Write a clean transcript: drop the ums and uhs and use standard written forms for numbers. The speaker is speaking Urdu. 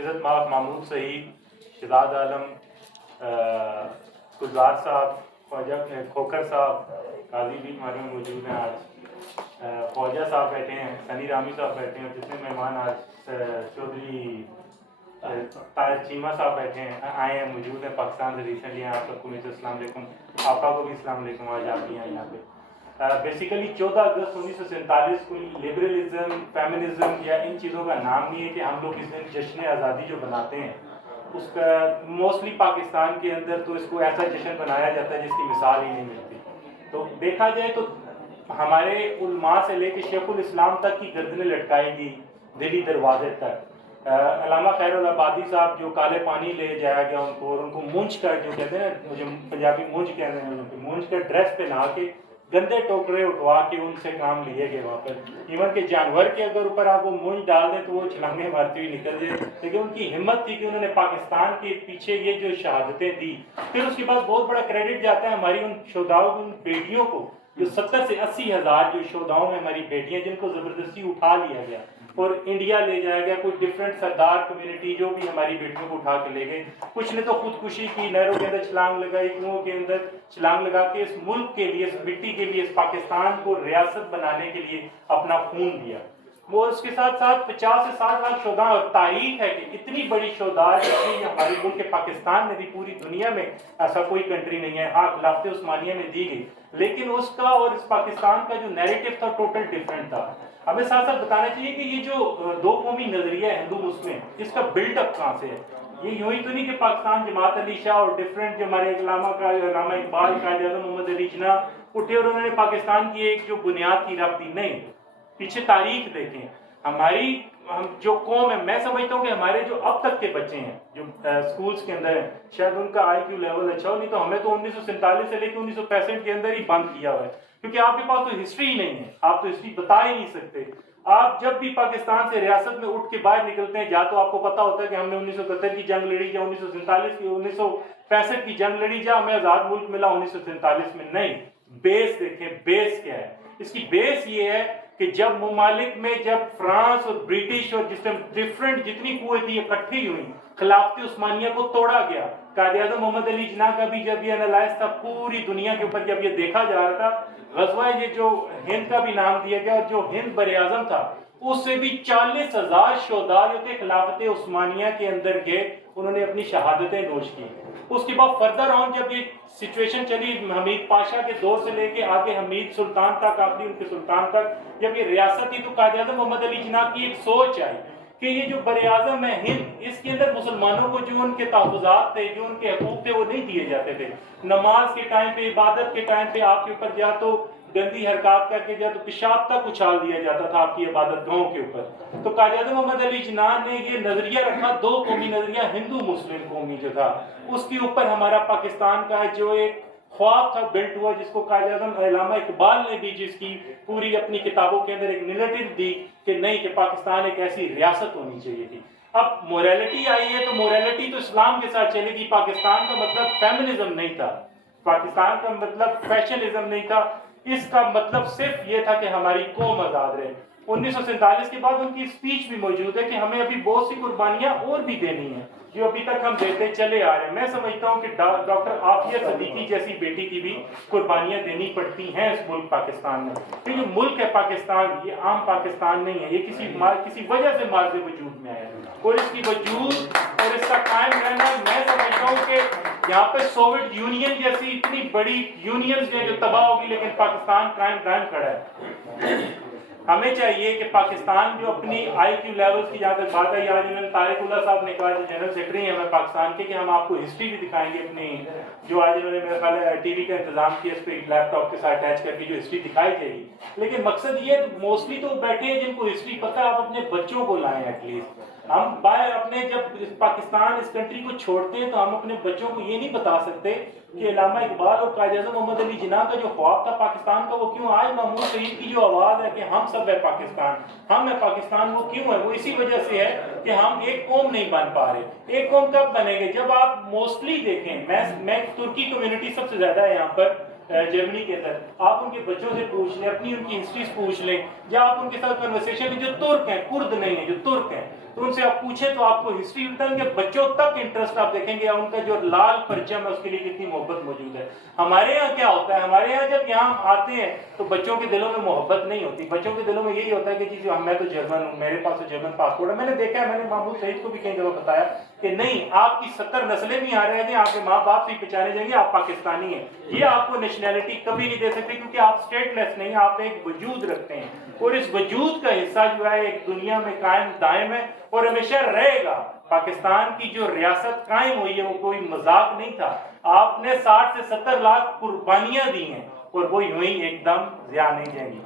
عزت مآب محمود سعید، شہزاد عالم، گلزار صاحب، خواجہ کھوکھر صاحب، قاضی بھی ہمارے میں موجود ہیں آج، خواجہ صاحب بیٹھے ہیں، سنی رامی صاحب بیٹھے ہیں، جتنے مہمان آج چودھری طاہر چیمہ صاحب بیٹھے ہیں، آئے ہیں، موجود ہیں پاکستان سے ریسنٹلی ہیں. آپ سب کو میرے السلام علیکم. آپا کو بھی السلام علیکم. آج آپ بھی ہیں یہاں پہ. بیسیکلی 14 اگست 1947 کوئی لبرلزم، فیمنزم یا ان چیزوں کا نام نہیں ہے کہ ہم لوگ اس دن جشن آزادی جو بناتے ہیں اس کا موسٹلی پاکستان کے اندر تو اس کو ایسا جشن بنایا جاتا ہے جس کی مثال ہی نہیں ملتی. تو دیکھا جائے تو ہمارے علماء سے لے کے شیخ الاسلام تک کی گردنیں لٹکائی گئی دلی دروازے تک. علامہ خیر الآبادی صاحب جو کالے پانی لے جایا گیا ان کو، اور ان کو مونچھ کر، جو کہتے ہیں نا، مجھے پنجابی مونچھ کہتے ہیں، مونچھ کر ڈریس پہنا کے گندے ٹوکرے اٹھوا کے ان سے کام لیے گئے وہاں پر. ایون کہ جانور کے اگر اوپر آپ وہ مونچھ ڈال دیں تو وہ چھلانگیں مارتی ہوئی نکل جائے. لیکن ان کی ہمت تھی کہ انہوں نے پاکستان کے پیچھے یہ جو شہادتیں دی. پھر اس کے بعد بہت بڑا کریڈٹ جاتا ہے ہماری ان شہداؤں، ان بیٹیوں کو، جو 70 سے 80 ہزار جو شہداؤں میں ہماری بیٹیاں جن کو زبردستی اٹھا لیا گیا اور انڈیا لے جایا گیا. کوئی ڈفرینٹ سردار کمیونٹی جو بھی ہماری بیٹیوں کو اٹھا کے لے گئے. کچھ نے تو خودکشی کی، نہروں کے اندر چھلانگ لگائی، کنوؤں کے اندر چھلانگ لگا کے اس ملک کے لیے، اس مٹی کے لیے، اس پاکستان کو ریاست بنانے کے لیے اپنا خون دیا. وہ اس کے ساتھ ساتھ 50 سے 60 لاکھ شہداء، اور تاریخ ہے کہ اتنی بڑی شہداء جتنی ہمارے ملک پاکستان میں دی، پوری دنیا میں ایسا کوئی کنٹری نہیں ہے. ہاں، خلافت عثمانیہ میں دی گئی، لیکن اس کا اور اس پاکستان کا جو نیریٹو تھا ٹوٹل ڈفرینٹ تھا. ہمیں ساتھ ساتھ بتانا چاہیے کہ یہ جو دو قومی نظریہ ہے ہندو مسلم، اس کا بلڈ اپ کہاں سے ہے. یہ یوں ہی تو نہیں کہ پاکستان جماعت علی شاہ اور ڈفرینٹ جو ہمارے علامہ اقبال، قائد اعظم محمد علی جناح اٹھے اور انہوں نے پاکستان کی ایک جو بنیاد کی رکھ دی. نہیں، پیچھے تاریخ دیکھیں. ہم جو قوم ہے، میں سمجھتا ہوں کہ ہمارے جو اب تک کے بچے ہیں جو سکولز کے اندر ہیں، شاید ان کا آئی کیو لیول اچھا ہو. نہیں تو ہمیں تو 1947 سے لے کے 1965 کے اندر ہی بند کیا ہوا ہے، کیونکہ آپ کے پاس تو ہسٹری ہی نہیں ہے. آپ تو ہسٹری بتا ہی نہیں سکتے. آپ جب بھی پاکستان سے ریاست میں اٹھ کے باہر نکلتے ہیں، یا تو آپ کو پتا ہوتا ہے کہ ہم نے 1971 کی جنگ لڑی، یا 1947 کی، 1965 کی جنگ لڑی، یا ہمیں آزاد ملک ملا 1947 میں. نہیں، بیس دیکھیں، بیس کیا ہے. اس کی بیس یہ ہے کہ جب ممالک میں، جب فرانس اور برٹش اور جس ڈفرینٹ جتنی قوتیں اکٹھی ہوئی، خلافت عثمانیہ کو توڑا گیا. قائد اعظم محمد علی جناح کا بھی جب یہ انالائز تھا پوری دنیا کے اوپر، جب یہ دیکھا جا رہا تھا، غزوہ یہ جو ہند کا بھی نام دیا گیا، اور جو ہند بر اعظم تھا اس سے بھی 40,000 شہداء جو تھے خلافت عثمانیہ کے اندر گئے، انہوں نے اپنی شہادتیں نوش کی. اس کے بعد فردر آن جب یہ سچویشن چلی حمید پاشا کے دور سے لے کے آگے حمید سلطان تک، آخری ان کے سلطان تک، جب یہ ریاست تھی تو قائد اعظم محمد علی جناح کی ایک سوچ آئی کہ یہ جو بر اعظم ہے ہند، اس کے اندر مسلمانوں کو جو ان کے تحفظات تھے، جو ان کے حقوق تھے، وہ نہیں دیے جاتے تھے. نماز کے ٹائم پہ، عبادت کے ٹائم پہ آپ کے اوپر یا تو گندی حرکات کر کے، یا تو پیشاب تک اچھال دیا جاتا تھا آپ کی عبادت گاہوں کے اوپر. تو قائد اعظم محمد علی جناح نے یہ نظریہ رکھا، دو قومی نظریہ، ہندو مسلم قومی جو تھا، اس کے اوپر ہمارا پاکستان کا جو ایک خواب تھا بلٹ ہوا، جس کو قائد اعظم علامہ اقبال نے بھی جس کی پوری اپنی کتابوں کے اندر ایک نیریٹو دی کہ نہیں، کہ پاکستان ایک ایسی ریاست ہونی چاہیے تھی. اب موریلٹی آئی ہے تو موریلٹی تو اسلام کے ساتھ چلے گی. پاکستان کا مطلب فیمنزم نہیں تھا، پاکستان کا مطلب فیشنزم نہیں تھا. اس کا مطلب صرف یہ تھا کہ ہماری قوم آزاد رہے. 1947 کے بعد ان کی اسپیچ بھی موجود ہے کہ ہمیں ابھی بہت سی قربانیاں اور بھی دینی ہیں جو ابھی تک ہم دیتے چلے آ رہے ہیں. میں سمجھتا ہوں کہ ڈاکٹر عافیہ صدیقی جیسی بیٹی کی بھی قربانیاں دینی پڑتی ہیں اس ملک پاکستان میں. کہ یہ ملک ہے پاکستان، یہ عام پاکستان نہیں ہے. یہ کسی وجہ سے مارز وجود میں آیا ہے، اور اس کی وجود اور اس کا قائم رہنا، میں سمجھتا ہوں کہ یہاں پہ سوویت یونین جیسی اتنی بڑی یونینز جو تباہ ہوگی، لیکن پاکستان قائم کھڑا ہے. ہمیں چاہیے کہ پاکستان جو اپنی آئی کیو لیولز کی جہاں تک بات ہے، آج انہوں نے طارق اللہ صاحب نے کہا جو جنرل سیکرٹری ہیں ہمیں پاکستان کے، کہ ہم آپ کو ہسٹری بھی دکھائیں گے اپنی، جو آج انہوں نے میرا خیال ہے ٹی وی کا انتظام کیا، اس پہ لیپ ٹاپ کے ساتھ اٹیچ کر کے جو ہسٹری دکھائی جائے گی. لیکن مقصد یہ ہے، موسٹلی تو بیٹھے ہیں جن کو ہسٹری پتہ ہے، آپ اپنے بچوں کو لائیں ایٹ لیسٹ. ہم باہر اپنے جب پاکستان اس کنٹری کو چھوڑتے ہیں تو ہم اپنے بچوں کو یہ نہیں بتا سکتے کہ علامہ اقبال اور قائد اعظم محمد علی جناح کا جو خواب تھا پاکستان کا، وہ کیوں آج محمود سعید کی جو آواز ہے کہ ہم سب ہے پاکستان، ہم ہے پاکستان، وہ کیوں ہے؟ وہ اسی وجہ سے ہے کہ ہم ایک قوم نہیں بن پا رہے. ایک قوم کب بنے گے؟ جب آپ موسٹلی دیکھیں، میں ترکی کمیونٹی سب سے زیادہ ہے یہاں پر جرمنی کے اندر، آپ ان کے بچوں سے پوچھ لیں، اپنی ان کی ہسٹریز پوچھ لیں، یا آپ ان کے ساتھ کنورسیشن میں، جو ترک ہیں، کرد نہیں ہیں، جو ترک ہیں، تو ان سے آپ پوچھیں تو آپ کو ہسٹری بتائیں گے, بچوں تک انٹرسٹ آپ دیکھیں گے, ان کا جو لال پرچم ہے اس کے لیے کتنی محبت موجود ہے. ہمارے یہاں کیا ہوتا ہے, ہمارے یہاں جب یہاں آتے ہیں تو بچوں کے دلوں میں محبت نہیں ہوتی, بچوں کے دلوں میں یہی ہوتا ہے کہ جی میں تو جرمن ہوں, میرے پاس تو جرمن پاسپورٹ ہے. میں نے دیکھا ہے, میں نے محمود سعید کو بھی کئی جگہ بتایا کہ نہیں, آپ کی 70 نسلیں بھی یہاں رہ گئی, آپ کے ماں باپ بھی پہچانے جائیں گے آپ پاکستانی ہیں. یہ آپ کو نیشنلٹی کبھی نہیں دے سکتے, کیونکہ آپ اسٹیٹ لیس نہیں, آپ ایک وجود رکھتے ہیں, اور اس وجود کا حصہ جو ہے ایک دنیا میں قائم دائم ہے اور ہمیشہ رہے گا. پاکستان کی جو ریاست قائم ہوئی ہے وہ کوئی مذاق نہیں تھا. آپ نے 60 سے 70 لاکھ قربانیاں دی ہیں اور وہ یوں ہی ایک دم ضیاء نہیں جائیں گی.